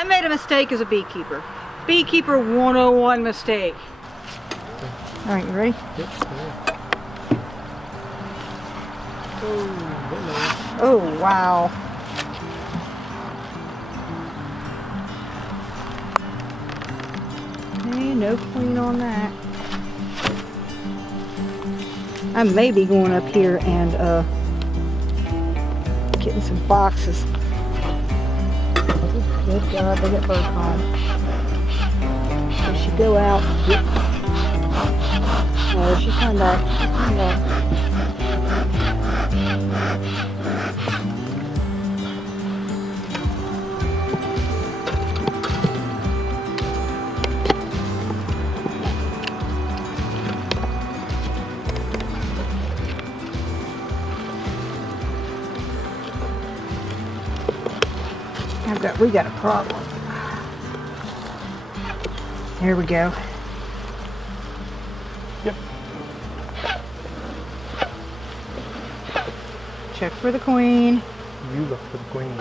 I made a mistake as a beekeeper. Beekeeper 101 mistake. All right, you ready? Yep. Oh, wow. Okay, no queen on that. I may be going up here and getting some boxes. Good God, they got bird calm. Did she go out? Yep. No, she's coming back. She's coming back. We got a problem. There we go. Yep. Check for the queen. You look for the queen.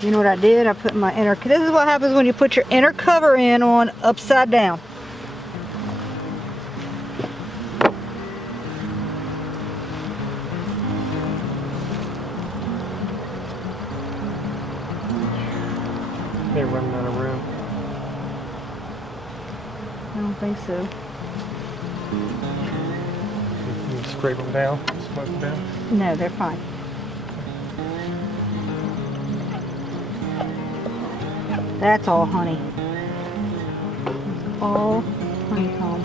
You know what I did? I put my inner, this is what happens when you put your inner cover in on upside down. They're running out of room. I don't think so. You scrape them down, smoke them down? No, they're fine. That's all honey. It's all honeycomb.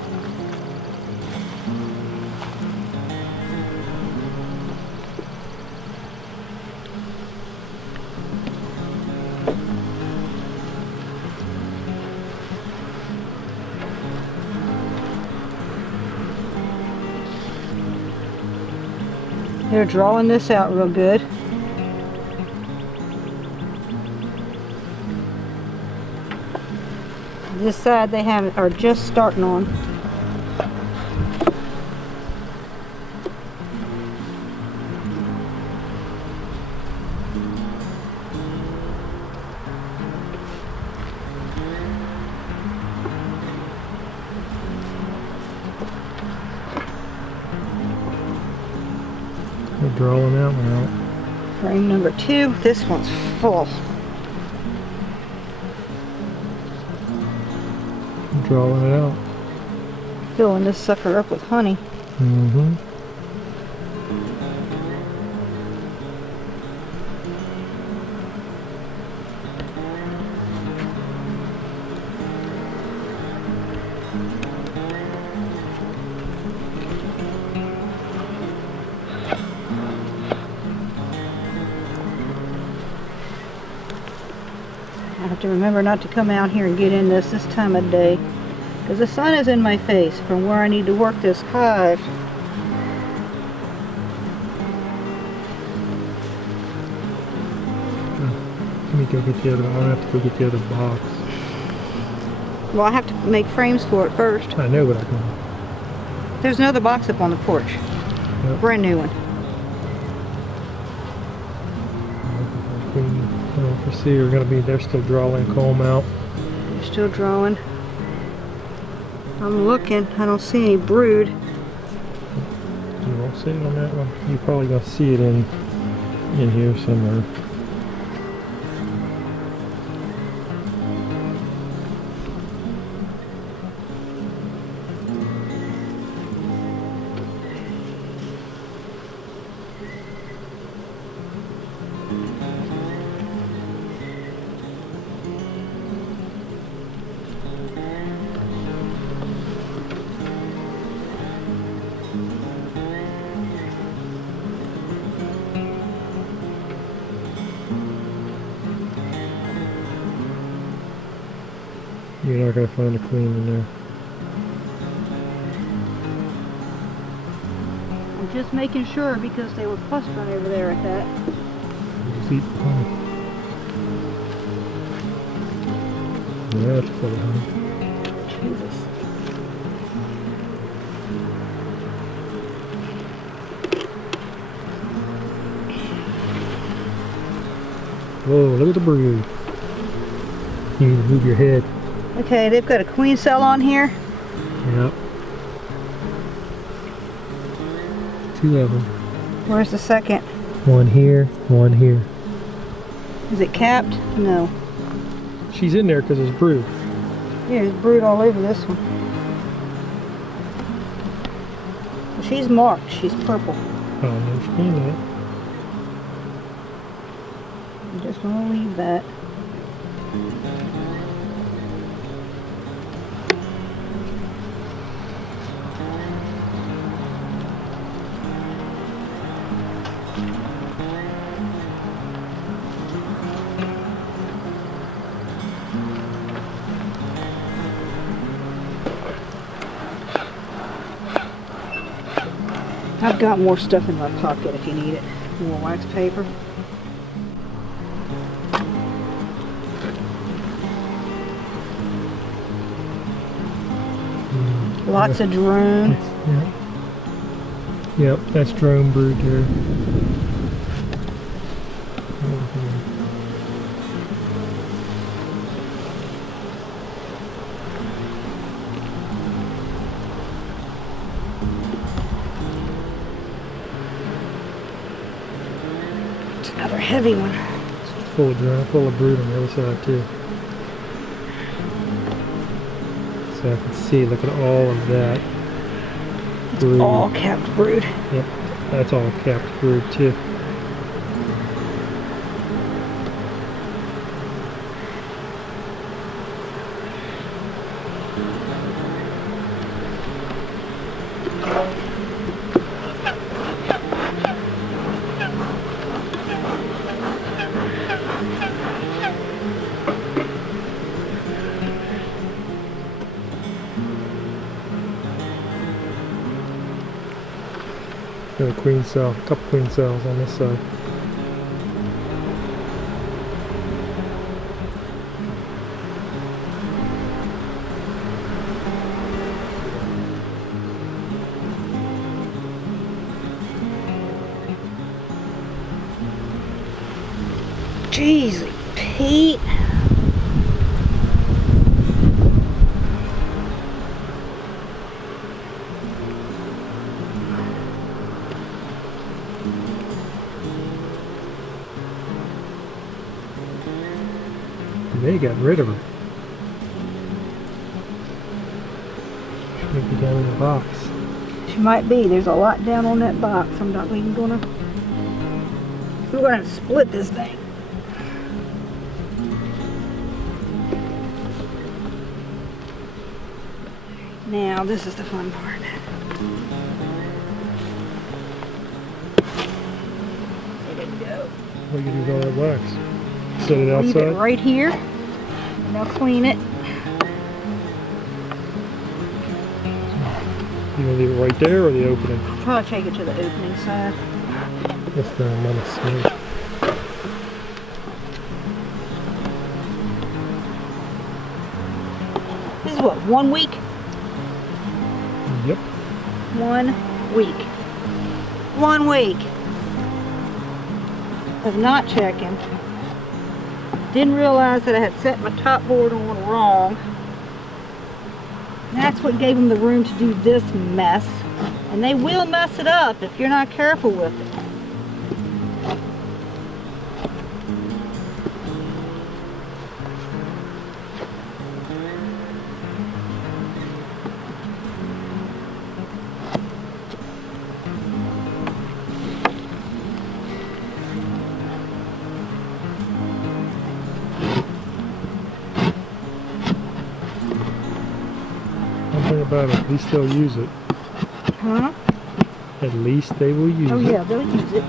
They're drawing this out real good. This side they are just starting on. They're drawing that one out. Frame number 2. This one's full. Drawing it out. Filling this sucker up with honey. Mm-hmm. I have to remember not to come out here and get in this time of day, because the sun is in my face from where I need to work this hive. Let me go get the other. I'll have to go get the other box. Well, I have to make frames for it first. I know what I can. There's another box up on the porch. Yep. Brand new one. I don't foresee we're gonna be. They're still drawing comb out. They're still drawing. I'm looking. I don't see any brood. You won't see it on that one. You're probably gonna see it in here somewhere. You're not going to find a queen in there. I'm just making sure because they were clustering over there at that. Just eat the honey. Yeah, that's full of honey. Jesus. Whoa, look at the brood. You need to move your head. Okay, they've got a queen cell on here. Yep. 2 of them. Where's the second? One here, one here. Is it capped? No. She's in there because there's brood. Yeah, there's brood all over this one. Well, she's marked. She's purple. I understand that. I'm just going to leave that. I've got more stuff in my pocket if you need it. More wax paper. Lots of drone. Yep, that's drone brood there. It's another heavy one. It's full of drone, full of brood on the other side too. So I can see, look at all of that brood. All capped brood. Yep, that's all capped brood too. Got a queen cell, a couple queen cells on this side. Jeez, Pete. They got rid of her. She might be down in the box. She might be. There's a lot down on that box. I'm not even gonna. We're gonna split this thing. Now this is the fun part. There we go. What do you do with all that wax? Set it Leave it outside? right here. And I'll clean it. You gonna leave it right there or the opening? I'll probably take it to the opening side. That's the amount of smooth. This is what, 1 week? Yep. 1 week. 1 week of not checking. Didn't realize that I had set my top board on wrong. That's what gave them the room to do this mess. And they will mess it up if you're not careful with it. One thing about it, at least they'll use it. Huh? At least they will use it. Oh yeah, they'll use it.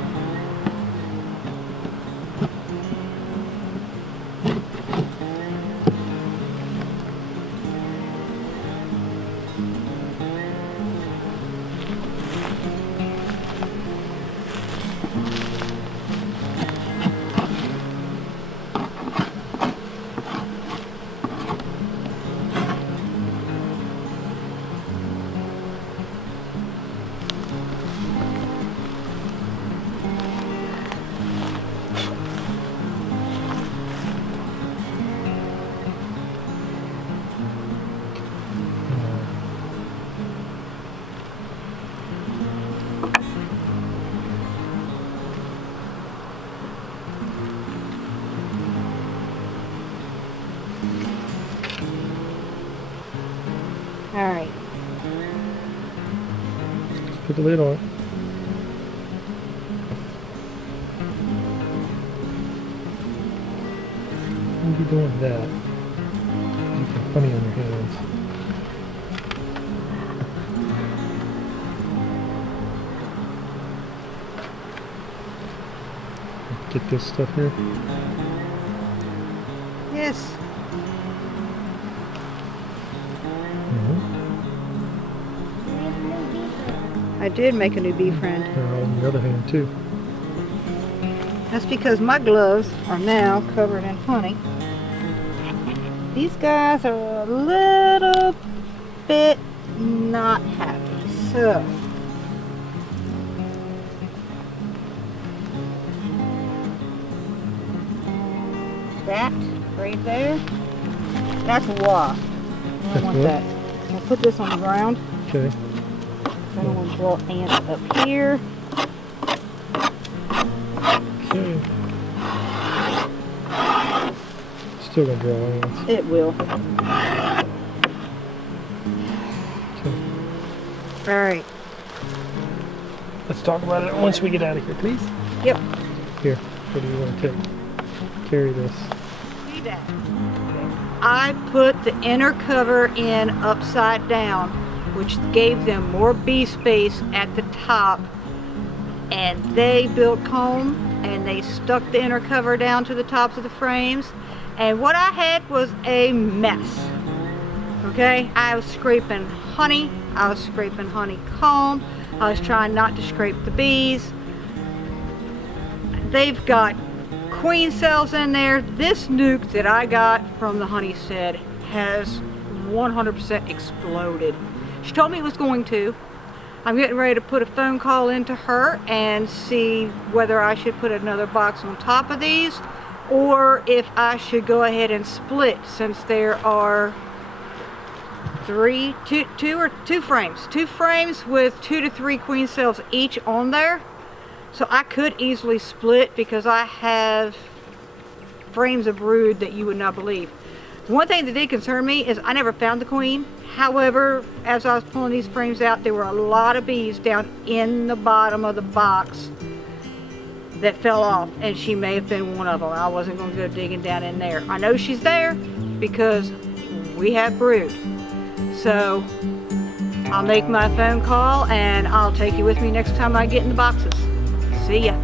Alright. Let's put the lid on it. What are you doing with that? You get honey on your hands. Get this stuff here. Yes. I did make a new bee friend. And on the other hand too. That's because my gloves are now covered in honey. These guys are a little bit not happy. So that right there, that's a wasp. I don't want that. I'll put this on the ground. Okay. Then I'm going to draw ants up here. Okay. Still gonna draw ants. It will. Okay. Alright. Let's talk about it once we get out of here, please. Yep. Here, what do you want to take? Carry this. See that? I put the inner cover in upside down, which gave them more bee space at the top, and they built comb and they stuck the inner cover down to the tops of the frames, and what I had was a mess. Okay, I was scraping honey, I was scraping honeycomb, I was trying not to scrape the bees. They've got queen cells in there. This nuke that I got from the Homestead has 100% exploded. She told me it was going to. I'm getting ready to put a phone call into her and see whether I should put another box on top of these or if I should go ahead and split, since there are two frames with 2 to 3 queen cells each on there. So I could easily split because I have frames of brood that you would not believe. One thing that did concern me is I never found the queen. However, as I was pulling these frames out, there were a lot of bees down in the bottom of the box that fell off, and she may have been one of them. I wasn't going to go digging down in there. I know she's there because we have brood. So I'll make my phone call and I'll take you with me next time I get in the boxes. See ya.